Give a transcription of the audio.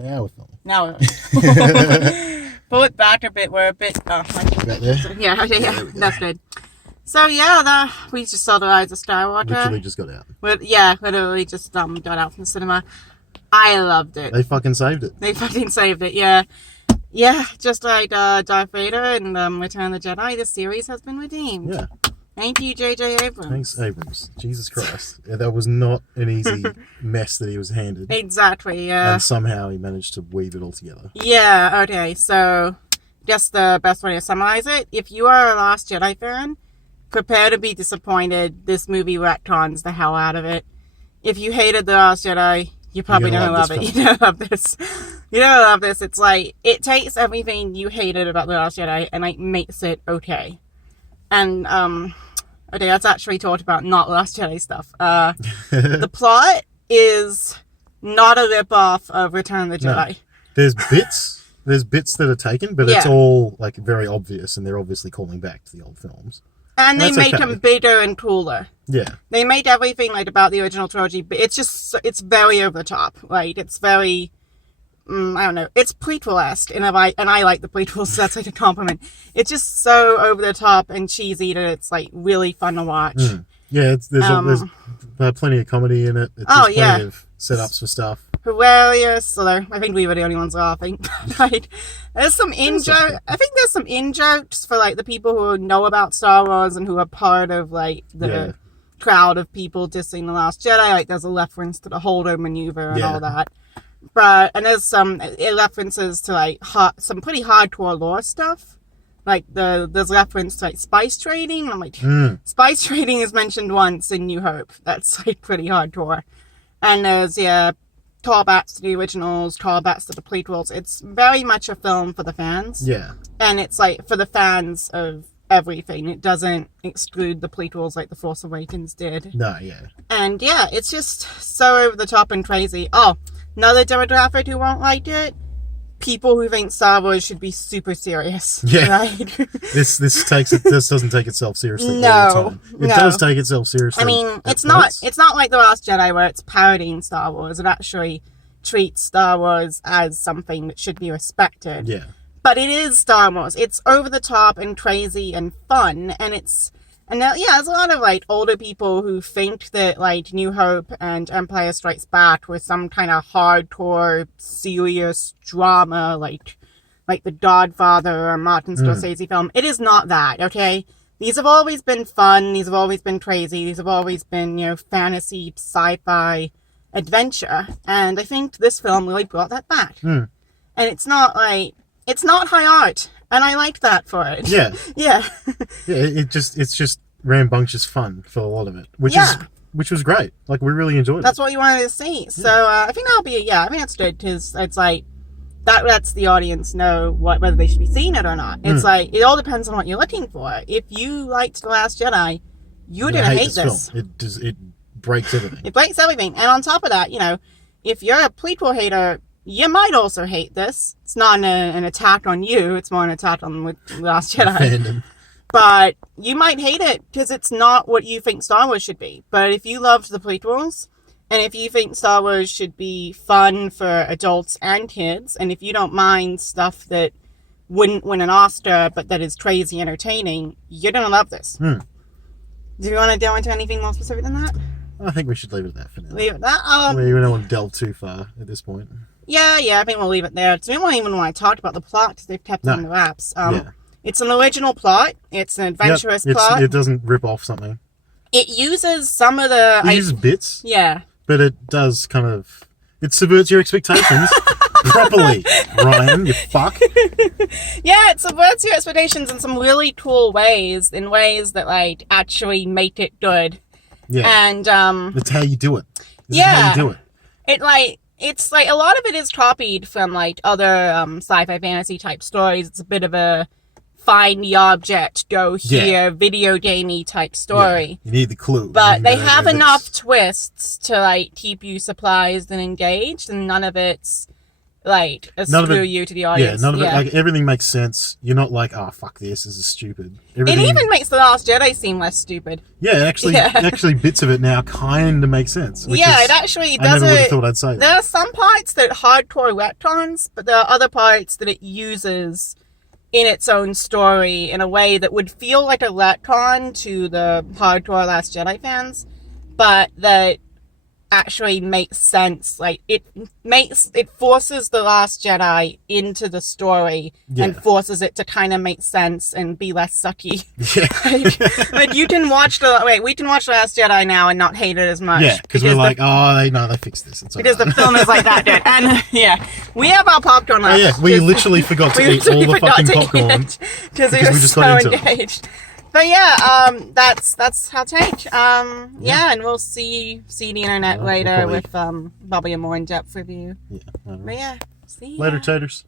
Now we're filming. Now pull it back a bit. We're a bit. Right there? Yeah, that's good. So yeah, we just saw the Rise of Skywalker. Literally just got out. Literally just got out from the cinema. I loved it. They fucking saved it. They fucking saved it. Yeah. Yeah, just like Darth Vader and Return of the Jedi, this series has been redeemed. Yeah. Thank you, J.J. Abrams. Thanks, Abrams. Jesus Christ. Yeah, that was not an easy mess that he was handed. Exactly, yeah. And somehow he managed to weave it all together. Yeah, okay, so just the best way to summarize it. If you are a Last Jedi fan, prepare to be disappointed. This movie retcons the hell out of it. If you hated The Last Jedi, you're probably gonna love it. You're gonna love this. You're gonna love this. It's like, it takes everything you hated about The Last Jedi and like makes it okay. And, okay, let's actually talk about not Last Jedi stuff. The plot is not a rip-off of Return of the Jedi. No. There's bits that are taken, but it's all like very obvious, and they're obviously calling back to the old films. And they made them bigger and cooler. Yeah. They made everything like about the original trilogy, but it's very over the top. Like, it's very, I don't know, it's prequel-esque, and I like the prequels, so that's like a compliment. It's just so over the top and cheesy that it's like really fun to watch. Yeah, there's plenty of comedy in it. There's plenty of setups for stuff. Hilarious, although I think we were the only ones laughing. Like, there's some in-joke. I think there's some in-jokes for like the people who know about Star Wars and who are part of like the crowd of people dissing The Last Jedi. Like, there's a reference to the Holdo maneuver and all that. And there's some references to like some pretty hardcore lore stuff. Like there's reference to like spice trading. And I'm like, spice trading is mentioned once in New Hope. That's like pretty hardcore. And there's callbacks to the originals, callbacks to the prequels. It's very much a film for the fans. Yeah. And it's like for the fans of everything. It doesn't exclude the prequels like The Force Awakens did. No, yeah. And yeah, it's just so over the top and crazy. Oh, another demographic who won't like it? People who think Star Wars should be super serious. Yeah. Right? This doesn't take itself seriously all the time. It does take itself seriously. I mean, it's not like The Last Jedi where it's parodying Star Wars. It actually treats Star Wars as something that should be respected. Yeah. But it is Star Wars. It's over the top and crazy and fun, and there's a lot of like older people who think that like New Hope and Empire Strikes Back was some kind of hardcore, serious drama, like The Godfather or Martin Scorsese film. It is not that, okay? These have always been fun. These have always been crazy. These have always been, fantasy, sci-fi, adventure. And I think this film really brought that back. And it's not high art. And I like that for it. Yeah. Yeah. Yeah, it's just rambunctious fun for a lot of it, which was great. Like, we really enjoyed it. That's what you wanted to see. So I think that'll be I think that's good, because it's like that lets the audience know whether they should be seeing it or not. It's like, it all depends on what you're looking for. If you liked The Last Jedi, you're gonna hate this. It breaks everything. It breaks everything. And on top of that, if you're a prequel hater, you might also hate this. It's not an attack on you. It's more an attack on The Last Jedi. Fandom. But you might hate it because it's not what you think Star Wars should be. But if you loved the prequels, and if you think Star Wars should be fun for adults and kids, and if you don't mind stuff that wouldn't win an Oscar but that is crazy entertaining, you're going to love this. Do you want to go into anything more specific than that? I think we should leave it at that for now. Leave it at that? We don't want to delve too far at this point. Yeah, I think we'll leave it there. So we won't even want to talk about the plot because they've kept it in the wraps. It's an original plot. It's an adventurous plot. It doesn't rip off something. It uses some of the... It uses bits. Yeah. But it does kind of... It subverts your expectations properly, Ryan, you fuck. Yeah, it subverts your expectations in some really cool ways, in ways that, like, actually make it good. Yeah. And, that's how you do it. This is how you do it. It's like, a lot of it is copied from, like, other sci-fi fantasy type stories. It's a bit of a find the object, go here, video gamey type story. Yeah. You need the clue. But they have enough twists to, like, keep you surprised and engaged, and none of it's like a None of screw it- you to the Yeah, audience. none of it. Like everything makes sense. You're not like, oh fuck this is stupid. It Everything, even makes The Last Jedi seem less stupid. yeah, actually, bits of it now kind of make sense. Which Yeah, is, it actually I does. never would have thought I'd say There that. are some parts that hardcore retcons, but there are other parts that it uses in its own story in a way that would feel like a retcon to the hardcore Last Jedi fans, but that actually makes sense. Like it forces The Last Jedi into the story and forces it to kind of make sense and be less sucky. Yeah. like you can watch we can watch The Last Jedi now and not hate it as much. Yeah, because we're like, they fixed this. It's because alright. the film is like that, dude. And yeah, we have our popcorn left. Oh, yeah, we literally forgot to eat all the fucking popcorn because we because were we just so got into it. engaged. But yeah, that's our take. Yeah, and we'll see the internet We'll later probably- with probably a more in-depth review. Yeah. I don't know. But yeah, see ya. Later, taters.